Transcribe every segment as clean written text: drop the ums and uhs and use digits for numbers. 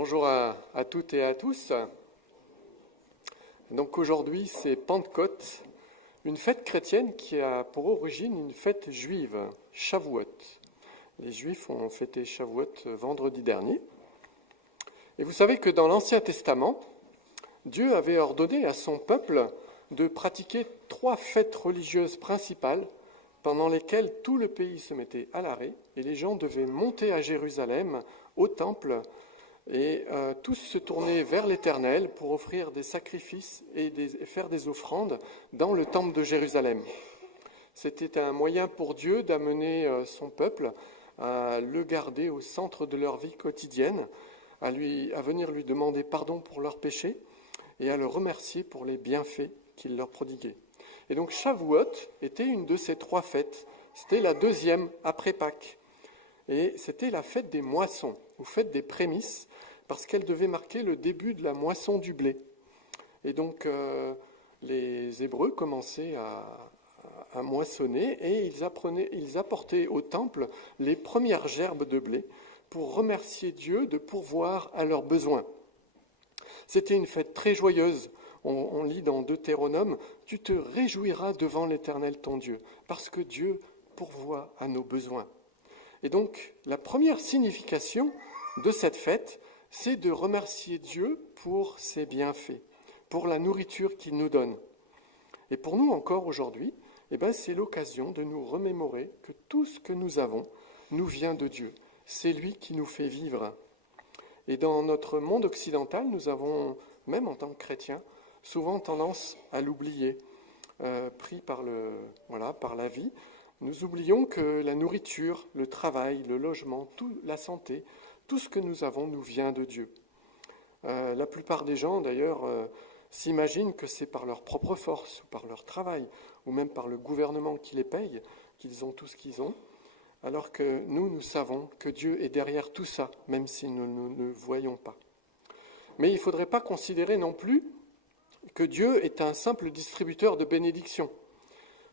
Bonjour à toutes et à tous. Donc aujourd'hui, c'est Pentecôte, une fête chrétienne qui a pour origine une fête juive, Shavuot. Les Juifs ont fêté Shavuot vendredi dernier. Et vous savez que dans l'Ancien Testament, Dieu avait ordonné à son peuple de pratiquer 3 fêtes religieuses principales pendant lesquelles tout le pays se mettait à l'arrêt et les gens devaient monter à Jérusalem, au temple, et tous se tournaient vers l'Éternel pour offrir des sacrifices et faire des offrandes dans le temple de Jérusalem. C'était un moyen pour Dieu d'amener son peuple à le garder au centre de leur vie quotidienne, à venir lui demander pardon pour leurs péchés et à le remercier pour les bienfaits qu'il leur prodiguait. Et donc Shavuot était une de ces 3 fêtes. C'était la deuxième après Pâques. Et c'était la fête des moissons, ou fête des prémices, parce qu'elle devait marquer le début de la moisson du blé. Et donc les Hébreux commençaient à moissonner et ils apportaient au temple les premières gerbes de blé pour remercier Dieu de pourvoir à leurs besoins. C'était une fête très joyeuse. On lit dans Deutéronome, « Tu te réjouiras devant l'Éternel ton Dieu, parce que Dieu pourvoit à nos besoins. » Et donc, la première signification de cette fête, c'est de remercier Dieu pour ses bienfaits, pour la nourriture qu'il nous donne. Et pour nous encore aujourd'hui, c'est l'occasion de nous remémorer que tout ce que nous avons nous vient de Dieu. C'est lui qui nous fait vivre. Et dans notre monde occidental, nous avons, même en tant que chrétiens, souvent tendance à l'oublier, pris par la vie. Nous oublions que la nourriture, le travail, le logement, la santé, tout ce que nous avons nous vient de Dieu. La plupart des gens, d'ailleurs, s'imaginent que c'est par leur propre force, ou par leur travail, ou même par le gouvernement qui les paye, qu'ils ont tout ce qu'ils ont, alors que nous savons que Dieu est derrière tout ça, même si nous ne le voyons pas. Mais il ne faudrait pas considérer non plus que Dieu est un simple distributeur de bénédictions.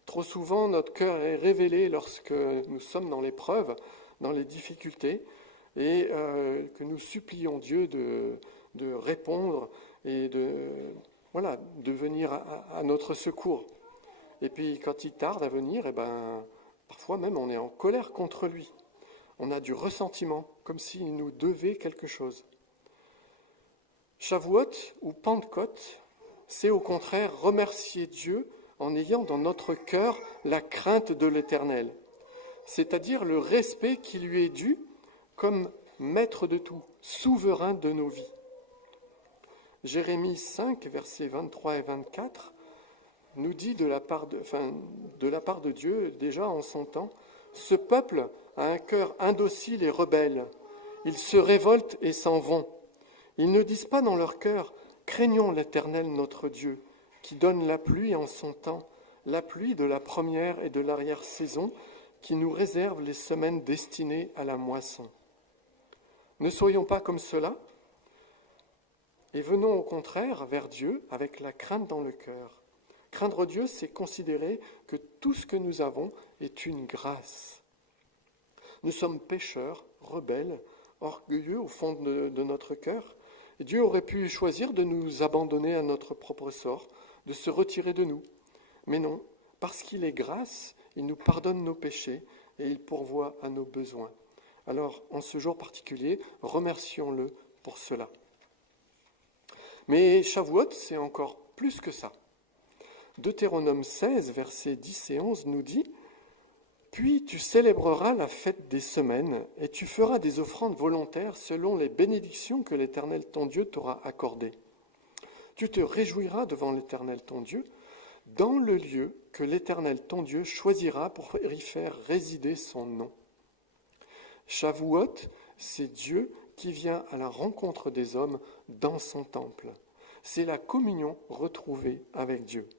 Trop souvent, notre cœur est révélé lorsque nous sommes dans l'épreuve, dans les difficultés, et que nous supplions Dieu de répondre et de venir à notre secours. Et puis, quand il tarde à venir, parfois même on est en colère contre lui. On a du ressentiment, comme s'il nous devait quelque chose. Shavuot ou Pentecôte, c'est au contraire remercier Dieu en ayant dans notre cœur la crainte de l'Éternel, c'est-à-dire le respect qui lui est dû comme maître de tout, souverain de nos vies. Jérémie 5, versets 23 et 24, nous dit de la part de Dieu, déjà en son temps, « Ce peuple a un cœur indocile et rebelle. Ils se révoltent et s'en vont. Ils ne disent pas dans leur cœur, « Craignons l'Éternel notre Dieu, qui donne la pluie en son temps, la pluie de la première et de l'arrière-saison, qui nous réserve les semaines destinées à la moisson. » Ne soyons pas comme cela, et venons au contraire vers Dieu avec la crainte dans le cœur. Craindre Dieu, c'est considérer que tout ce que nous avons est une grâce. Nous sommes pécheurs, rebelles, orgueilleux au fond de notre cœur. Et Dieu aurait pu choisir de nous abandonner à notre propre sort, de se retirer de nous. Mais non, parce qu'il est grâce, il nous pardonne nos péchés et il pourvoit à nos besoins. Alors, en ce jour particulier, remercions-le pour cela. Mais Shavuot, c'est encore plus que ça. Deutéronome 16, versets 10 et 11 nous dit « Puis tu célébreras la fête des semaines et tu feras des offrandes volontaires selon les bénédictions que l'Éternel ton Dieu t'aura accordées. Tu te réjouiras devant l'Éternel ton Dieu dans le lieu que l'Éternel ton Dieu choisira pour y faire résider son nom. » Shavuot, c'est Dieu qui vient à la rencontre des hommes dans son temple. C'est la communion retrouvée avec Dieu.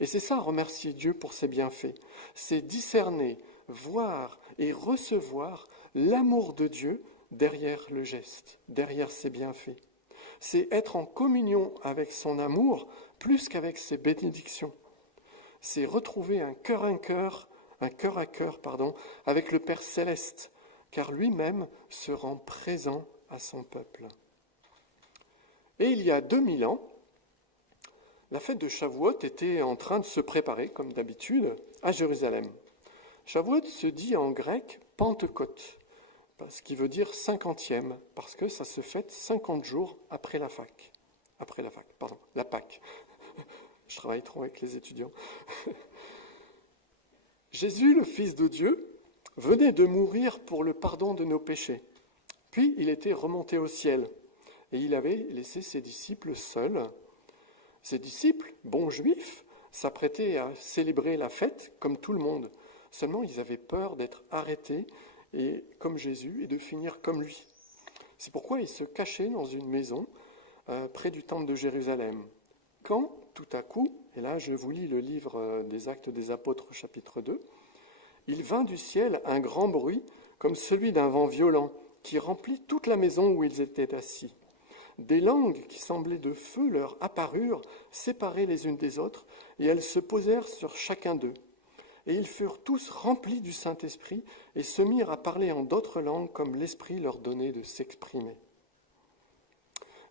Et c'est ça, remercier Dieu pour ses bienfaits. C'est discerner, voir et recevoir l'amour de Dieu derrière le geste, derrière ses bienfaits. C'est être en communion avec son amour plus qu'avec ses bénédictions. C'est retrouver un cœur à cœur avec le Père Céleste, car lui-même se rend présent à son peuple. Et il y a 2000 ans, la fête de Shavuot était en train de se préparer, comme d'habitude, à Jérusalem. Shavuot se dit en grec Pentecôte, ce qui veut dire 50e, parce que ça se fête 50 jours après la Pâque. La Pâque. Je travaille trop avec les étudiants. Jésus, le Fils de Dieu, venait de mourir pour le pardon de nos péchés. Puis il était remonté au ciel et il avait laissé ses disciples seuls. Ses disciples, bons juifs, s'apprêtaient à célébrer la fête comme tout le monde. Seulement, ils avaient peur d'être arrêtés et comme Jésus et de finir comme lui. C'est pourquoi ils se cachaient dans une maison près du temple de Jérusalem. Quand, tout à coup, et là je vous lis le livre des Actes des Apôtres chapitre 2, il vint du ciel un grand bruit comme celui d'un vent violent qui remplit toute la maison où ils étaient assis. Des langues qui semblaient de feu leur apparurent, séparées les unes des autres, et elles se posèrent sur chacun d'eux. Et ils furent tous remplis du Saint-Esprit et se mirent à parler en d'autres langues comme l'Esprit leur donnait de s'exprimer.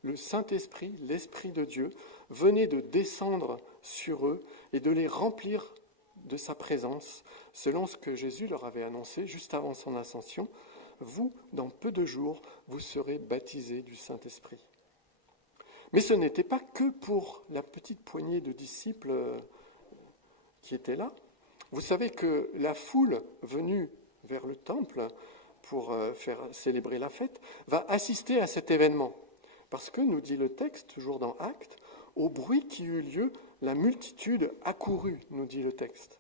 Le Saint-Esprit, l'Esprit de Dieu, venait de descendre sur eux et de les remplir de sa présence, selon ce que Jésus leur avait annoncé juste avant son ascension. Vous, dans peu de jours, vous serez baptisés du Saint-Esprit. Mais ce n'était pas que pour la petite poignée de disciples qui étaient là. Vous savez que la foule venue vers le temple pour faire célébrer la fête va assister à cet événement. Parce que, nous dit le texte, toujours dans Actes, au bruit qui eut lieu, la multitude accourut, nous dit le texte.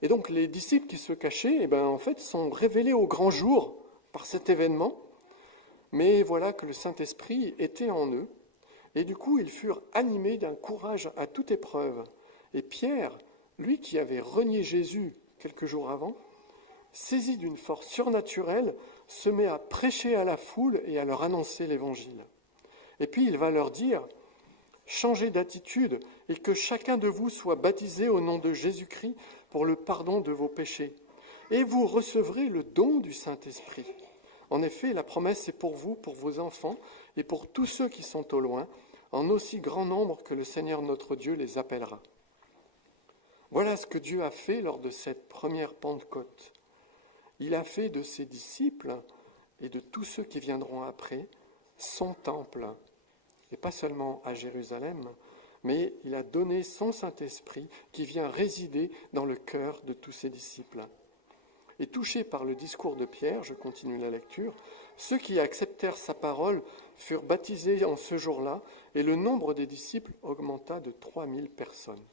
Et donc les disciples qui se cachaient, en fait, sont révélés au grand jour par cet événement. Mais voilà que le Saint-Esprit était en eux. Et du coup, ils furent animés d'un courage à toute épreuve. Et Pierre, lui qui avait renié Jésus quelques jours avant, saisi d'une force surnaturelle, se met à prêcher à la foule et à leur annoncer l'Évangile. Et puis il va leur dire « Changez d'attitude et que chacun de vous soit baptisé au nom de Jésus-Christ pour le pardon de vos péchés. Et vous recevrez le don du Saint-Esprit. En effet, la promesse est pour vous, pour vos enfants et pour tous ceux qui sont au loin, en aussi grand nombre que le Seigneur notre Dieu les appellera. » Voilà ce que Dieu a fait lors de cette première Pentecôte. Il a fait de ses disciples et de tous ceux qui viendront après son temple. Et pas seulement à Jérusalem, mais il a donné son Saint-Esprit qui vient résider dans le cœur de tous ses disciples. Et touchés par le discours de Pierre, je continue la lecture, ceux qui acceptèrent sa parole furent baptisés en ce jour-là, et le nombre des disciples augmenta de 3000 personnes.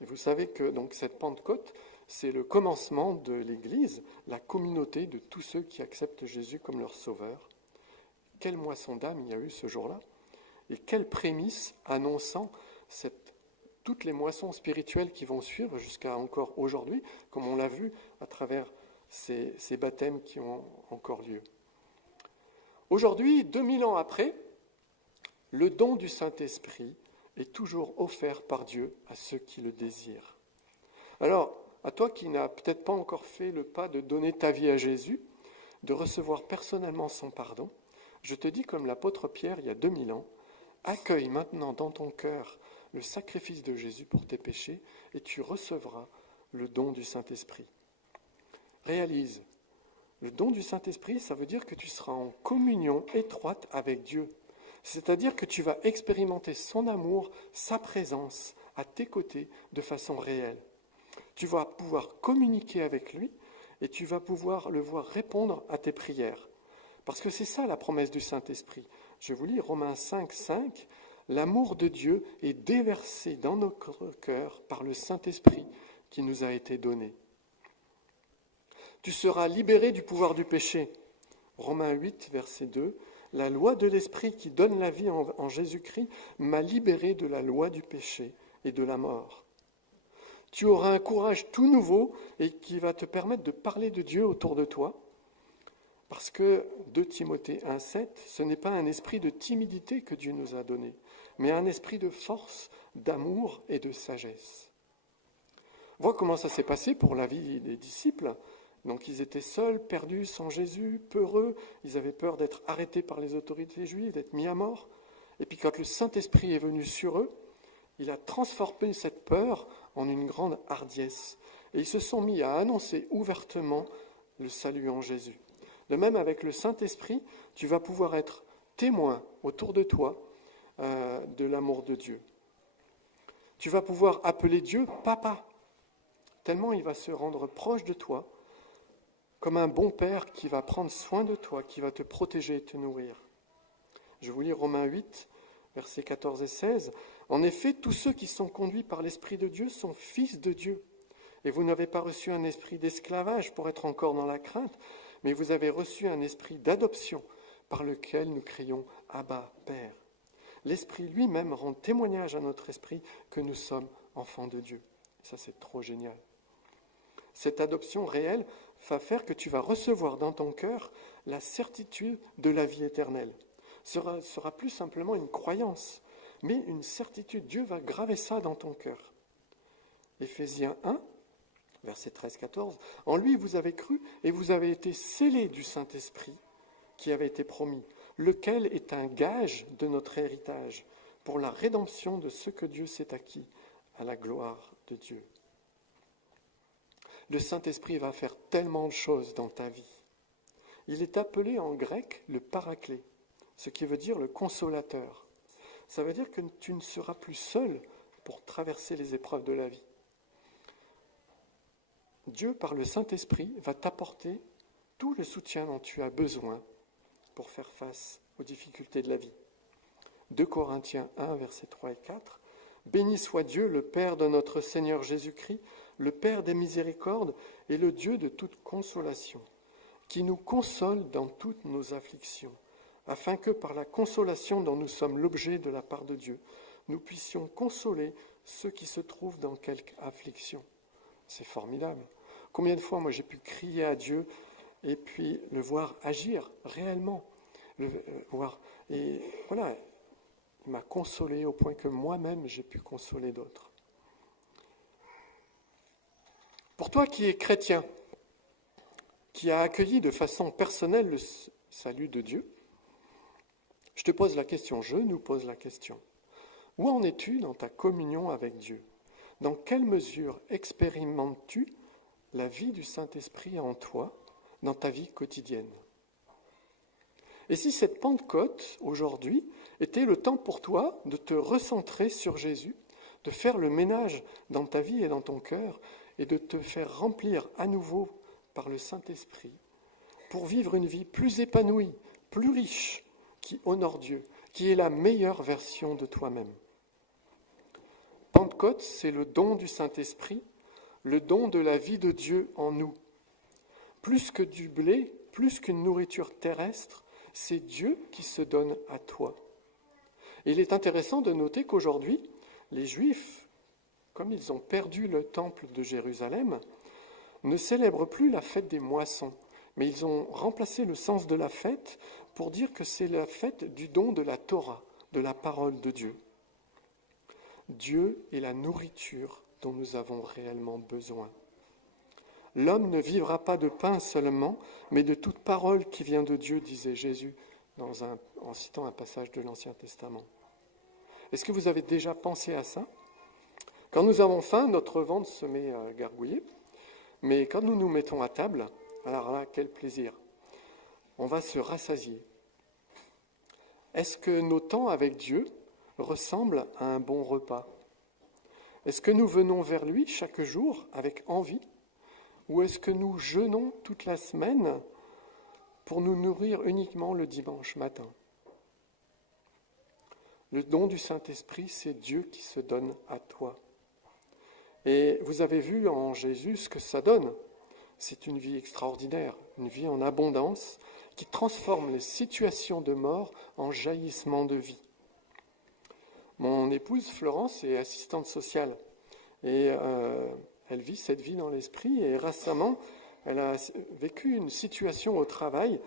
Et vous savez que donc cette Pentecôte, c'est le commencement de l'Église, la communauté de tous ceux qui acceptent Jésus comme leur sauveur. Quelle moisson d'âme il y a eu ce jour-là, et quelle prémisse annonçant toutes les moissons spirituelles qui vont suivre jusqu'à encore aujourd'hui, comme on l'a vu à travers ces baptêmes qui ont encore lieu. Aujourd'hui, 2000 ans après, le don du Saint-Esprit est toujours offert par Dieu à ceux qui le désirent. Alors, à toi qui n'as peut-être pas encore fait le pas de donner ta vie à Jésus, de recevoir personnellement son pardon, je te dis comme l'apôtre Pierre il y a 2000 ans, accueille maintenant dans ton cœur le sacrifice de Jésus pour tes péchés et tu recevras le don du Saint-Esprit. Réalise, le don du Saint-Esprit, ça veut dire que tu seras en communion étroite avec Dieu. C'est-à-dire que tu vas expérimenter son amour, sa présence à tes côtés de façon réelle. Tu vas pouvoir communiquer avec lui et tu vas pouvoir le voir répondre à tes prières. Parce que c'est ça la promesse du Saint-Esprit. Je vous lis Romains 5, 5. L'amour de Dieu est déversé dans notre cœurs par le Saint-Esprit qui nous a été donné. Tu seras libéré du pouvoir du péché. Romains 8, verset 2. La loi de l'Esprit qui donne la vie en Jésus-Christ m'a libéré de la loi du péché et de la mort. Tu auras un courage tout nouveau et qui va te permettre de parler de Dieu autour de toi. Parce que 2 Timothée 1, 7, ce n'est pas un esprit de timidité que Dieu nous a donné, mais un esprit de force, d'amour et de sagesse. Vois comment ça s'est passé pour la vie des disciples. Donc ils étaient seuls, perdus, sans Jésus, peureux. Ils avaient peur d'être arrêtés par les autorités juives, d'être mis à mort. Et puis quand le Saint-Esprit est venu sur eux, il a transformé cette peur en une grande hardiesse. Et ils se sont mis à annoncer ouvertement le salut en Jésus. De même, avec le Saint-Esprit, tu vas pouvoir être témoin autour de toi de l'amour de Dieu. Tu vas pouvoir appeler Dieu Papa, tellement il va se rendre proche de toi, comme un bon père qui va prendre soin de toi, qui va te protéger et te nourrir. Je vous lis Romains 8, versets 14 et 16. « En effet, tous ceux qui sont conduits par l'Esprit de Dieu sont fils de Dieu. Et vous n'avez pas reçu un esprit d'esclavage pour être encore dans la crainte, mais vous avez reçu un esprit d'adoption par lequel nous crions « Abba, Père ». L'Esprit lui-même rend témoignage à notre esprit que nous sommes enfants de Dieu. Ça, c'est trop génial. Cette adoption réelle va faire que tu vas recevoir dans ton cœur la certitude de la vie éternelle. Ce sera plus simplement une croyance, mais une certitude. Dieu va graver ça dans ton cœur. Éphésiens 1, versets 13-14. « En lui, vous avez cru et vous avez été scellés du Saint-Esprit qui avait été promis, lequel est un gage de notre héritage pour la rédemption de ce que Dieu s'est acquis à la gloire de Dieu. » Le Saint-Esprit va faire tellement de choses dans ta vie. Il est appelé en grec le paraclet, ce qui veut dire le consolateur. Ça veut dire que tu ne seras plus seul pour traverser les épreuves de la vie. Dieu, par le Saint-Esprit, va t'apporter tout le soutien dont tu as besoin pour faire face aux difficultés de la vie. 2 Corinthiens 1, versets 3 et 4. « Béni soit Dieu, le Père de notre Seigneur Jésus-Christ, le Père des miséricordes et le Dieu de toute consolation, qui nous console dans toutes nos afflictions, afin que par la consolation dont nous sommes l'objet de la part de Dieu, nous puissions consoler ceux qui se trouvent dans quelque affliction. » C'est formidable. Combien de fois, moi, j'ai pu crier à Dieu et puis le voir agir réellement. Et voilà, il m'a consolé au point que moi-même, j'ai pu consoler d'autres. Pour toi qui es chrétien, qui a accueilli de façon personnelle le salut de Dieu, je te pose la question, je nous pose la question. Où en es-tu dans ta communion avec Dieu ? Dans quelle mesure expérimentes-tu la vie du Saint-Esprit en toi, dans ta vie quotidienne ? Et si cette Pentecôte, aujourd'hui, était le temps pour toi de te recentrer sur Jésus, de faire le ménage dans ta vie et dans ton cœur, et de te faire remplir à nouveau par le Saint-Esprit, pour vivre une vie plus épanouie, plus riche, qui honore Dieu, qui est la meilleure version de toi-même. Pentecôte, c'est le don du Saint-Esprit, le don de la vie de Dieu en nous. Plus que du blé, plus qu'une nourriture terrestre, c'est Dieu qui se donne à toi. Et il est intéressant de noter qu'aujourd'hui, les Juifs, comme ils ont perdu le temple de Jérusalem, ne célèbrent plus la fête des moissons, mais ils ont remplacé le sens de la fête pour dire que c'est la fête du don de la Torah, de la parole de Dieu. Dieu est la nourriture dont nous avons réellement besoin. L'homme ne vivra pas de pain seulement, mais de toute parole qui vient de Dieu, disait Jésus en citant un passage de l'Ancien Testament. Est-ce que vous avez déjà pensé à ça ? Quand nous avons faim, notre ventre se met à gargouiller, mais quand nous nous mettons à table, alors là, quel plaisir ! On va se rassasier. Est-ce que nos temps avec Dieu ressemblent à un bon repas ? Est-ce que nous venons vers lui chaque jour avec envie ? Ou est-ce que nous jeûnons toute la semaine pour nous nourrir uniquement le dimanche matin ? Le don du Saint-Esprit, c'est Dieu qui se donne à toi. Et vous avez vu en Jésus ce que ça donne. C'est une vie extraordinaire, une vie en abondance qui transforme les situations de mort en jaillissements de vie. Mon épouse Florence est assistante sociale et elle vit cette vie dans l'esprit et récemment, elle a vécu une situation au travail,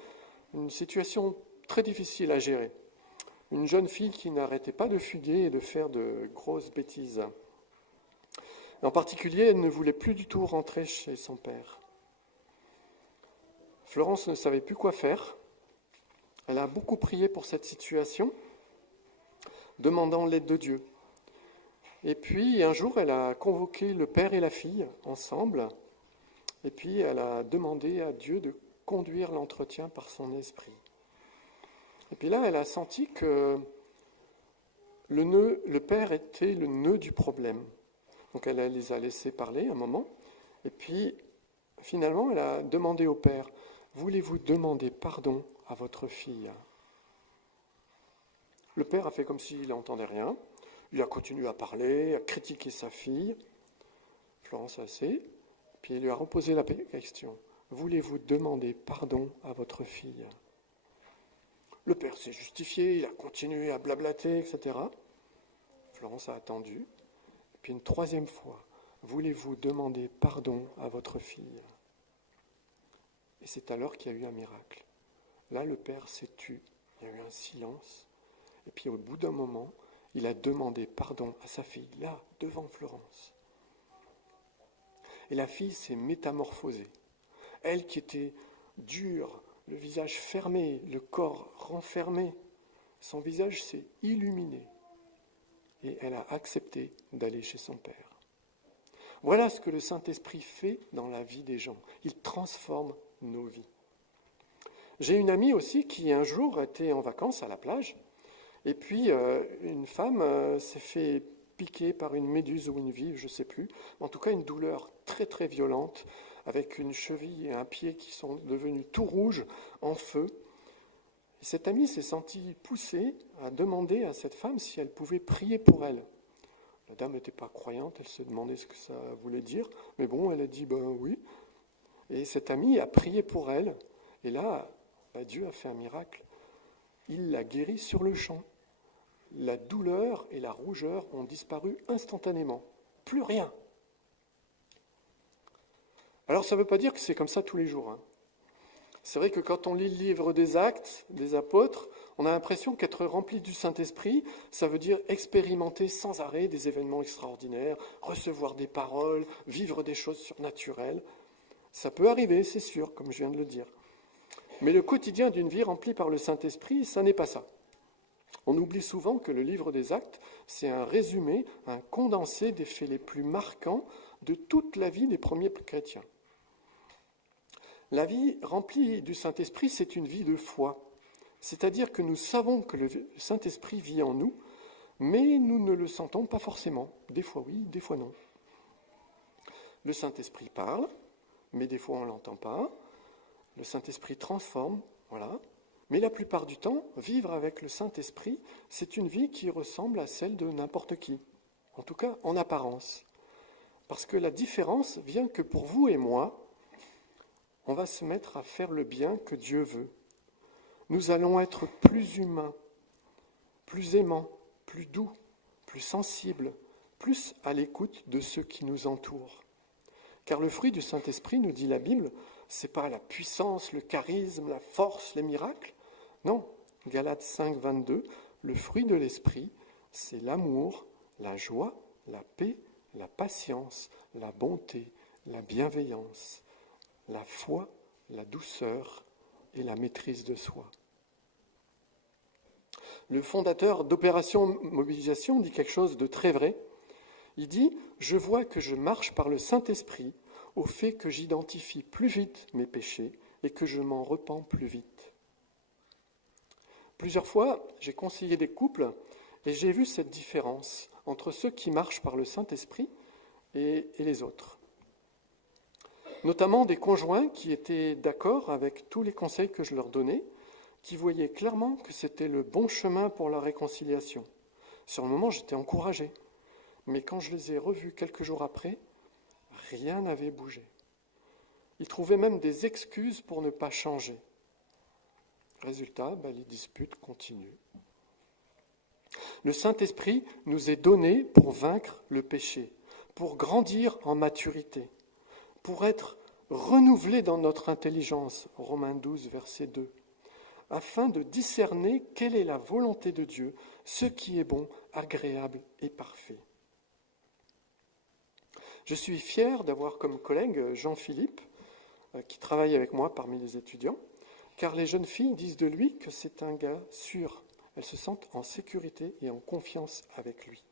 une situation très difficile à gérer. Une jeune fille qui n'arrêtait pas de fuguer et de faire de grosses bêtises. En particulier, elle ne voulait plus du tout rentrer chez son père. Florence ne savait plus quoi faire. Elle a beaucoup prié pour cette situation, demandant l'aide de Dieu. Et puis, un jour, elle a convoqué le père et la fille ensemble, et puis elle a demandé à Dieu de conduire l'entretien par son esprit. Et puis là, elle a senti que le père était le nœud du problème. Donc elle les a laissés parler un moment, et puis finalement, elle a demandé au père, « Voulez-vous demander pardon à votre fille ?» Le père a fait comme s'il n'entendait rien. Il a continué à parler, à critiquer sa fille. Florence a assez. Puis il lui a reposé la question. « Voulez-vous demander pardon à votre fille ?» Le père s'est justifié, il a continué à blablater, etc. Florence a attendu. Puis une troisième fois. « Voulez-vous demander pardon à votre fille ?» Et c'est alors qu'il y a eu un miracle. Là, le père s'est tu. Il y a eu un silence. Et puis au bout d'un moment, il a demandé pardon à sa fille, là, devant Florence. Et la fille s'est métamorphosée. Elle qui était dure, le visage fermé, le corps renfermé, son visage s'est illuminé. Et elle a accepté d'aller chez son père. Voilà ce que le Saint-Esprit fait dans la vie des gens. Il transforme nos vies. J'ai une amie aussi qui un jour était en vacances à la plage. Et puis, une femme s'est fait piquer par une méduse ou une vive, je ne sais plus. En tout cas, une douleur très très violente, avec une cheville et un pied qui sont devenus tout rouges, en feu. Et cette amie s'est sentie poussée à demander à cette femme si elle pouvait prier pour elle. La dame n'était pas croyante, elle se demandait ce que ça voulait dire. Mais bon, elle a dit, oui. Et cette amie a prié pour elle. Et là, Dieu a fait un miracle. Il l'a guérie sur le champ. La douleur et la rougeur ont disparu instantanément. Plus rien. Alors ça ne veut pas dire que c'est comme ça tous les jours. C'est vrai que quand on lit le livre des Actes, des Apôtres, on a l'impression qu'être rempli du Saint-Esprit, ça veut dire expérimenter sans arrêt des événements extraordinaires, recevoir des paroles, vivre des choses surnaturelles. Ça peut arriver, c'est sûr, comme je viens de le dire. Mais le quotidien d'une vie remplie par le Saint-Esprit, ça n'est pas ça. On oublie souvent que le livre des Actes, c'est un résumé, un condensé des faits les plus marquants de toute la vie des premiers chrétiens. La vie remplie du Saint-Esprit, c'est une vie de foi. C'est-à-dire que nous savons que le Saint-Esprit vit en nous, mais nous ne le sentons pas forcément. Des fois oui, des fois non. Le Saint-Esprit parle, mais des fois on ne l'entend pas. Le Saint-Esprit transforme, voilà. Mais la plupart du temps, vivre avec le Saint-Esprit, c'est une vie qui ressemble à celle de n'importe qui. En tout cas, en apparence. Parce que la différence vient que pour vous et moi, on va se mettre à faire le bien que Dieu veut. Nous allons être plus humains, plus aimants, plus doux, plus sensibles, plus à l'écoute de ceux qui nous entourent. Car le fruit du Saint-Esprit, nous dit la Bible, c'est pas la puissance, le charisme, la force, les miracles. Non, Galates 5, 22, le fruit de l'Esprit, c'est l'amour, la joie, la paix, la patience, la bonté, la bienveillance, la foi, la douceur et la maîtrise de soi. Le fondateur d'Opération Mobilisation dit quelque chose de très vrai. Il dit « Je vois que je marche par le Saint-Esprit au fait que j'identifie plus vite mes péchés et que je m'en repens plus vite. » Plusieurs fois, j'ai conseillé des couples et j'ai vu cette différence entre ceux qui marchent par le Saint-Esprit et les autres. Notamment des conjoints qui étaient d'accord avec tous les conseils que je leur donnais, qui voyaient clairement que c'était le bon chemin pour la réconciliation. Sur le moment, j'étais encouragé. Mais quand je les ai revus quelques jours après, rien n'avait bougé. Ils trouvaient même des excuses pour ne pas changer. Résultat, les disputes continuent. Le Saint-Esprit nous est donné pour vaincre le péché, pour grandir en maturité, pour être renouvelés dans notre intelligence, Romains 12, verset 2, afin de discerner quelle est la volonté de Dieu, ce qui est bon, agréable et parfait. Je suis fier d'avoir comme collègue Jean-Philippe, qui travaille avec moi parmi les étudiants, car les jeunes filles disent de lui que c'est un gars sûr. Elles se sentent en sécurité et en confiance avec lui.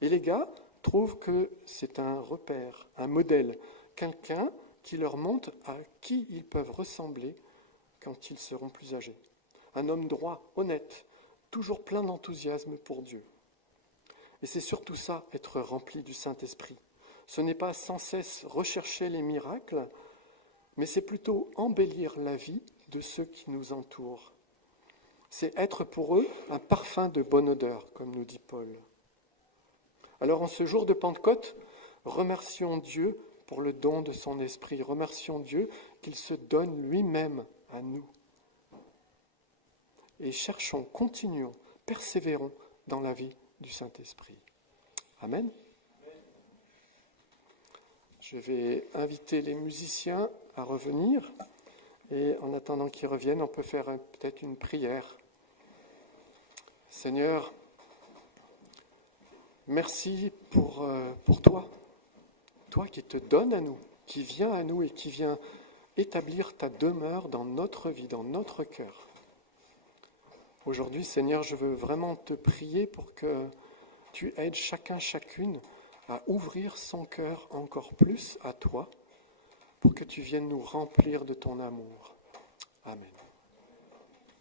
Et les gars trouvent que c'est un repère, un modèle, quelqu'un qui leur montre à qui ils peuvent ressembler quand ils seront plus âgés. Un homme droit, honnête, toujours plein d'enthousiasme pour Dieu. Et c'est surtout ça, être rempli du Saint-Esprit. Ce n'est pas sans cesse rechercher les miracles, mais c'est plutôt embellir la vie de ceux qui nous entourent. C'est être pour eux un parfum de bonne odeur, comme nous dit Paul. Alors en ce jour de Pentecôte, remercions Dieu pour le don de son esprit. Remercions Dieu qu'il se donne lui-même à nous. Et cherchons, continuons, persévérons dans la vie du Saint-Esprit. Amen. Je vais inviter les musiciens à revenir. Et en attendant qu'ils reviennent, on peut faire peut-être une prière. Seigneur, merci pour toi. Toi qui te donnes à nous, qui viens à nous et qui vient établir ta demeure dans notre vie, dans notre cœur. Aujourd'hui, Seigneur, je veux vraiment te prier pour que tu aides chacun, chacune à ouvrir son cœur encore plus à toi, pour que tu viennes nous remplir de ton amour. Amen.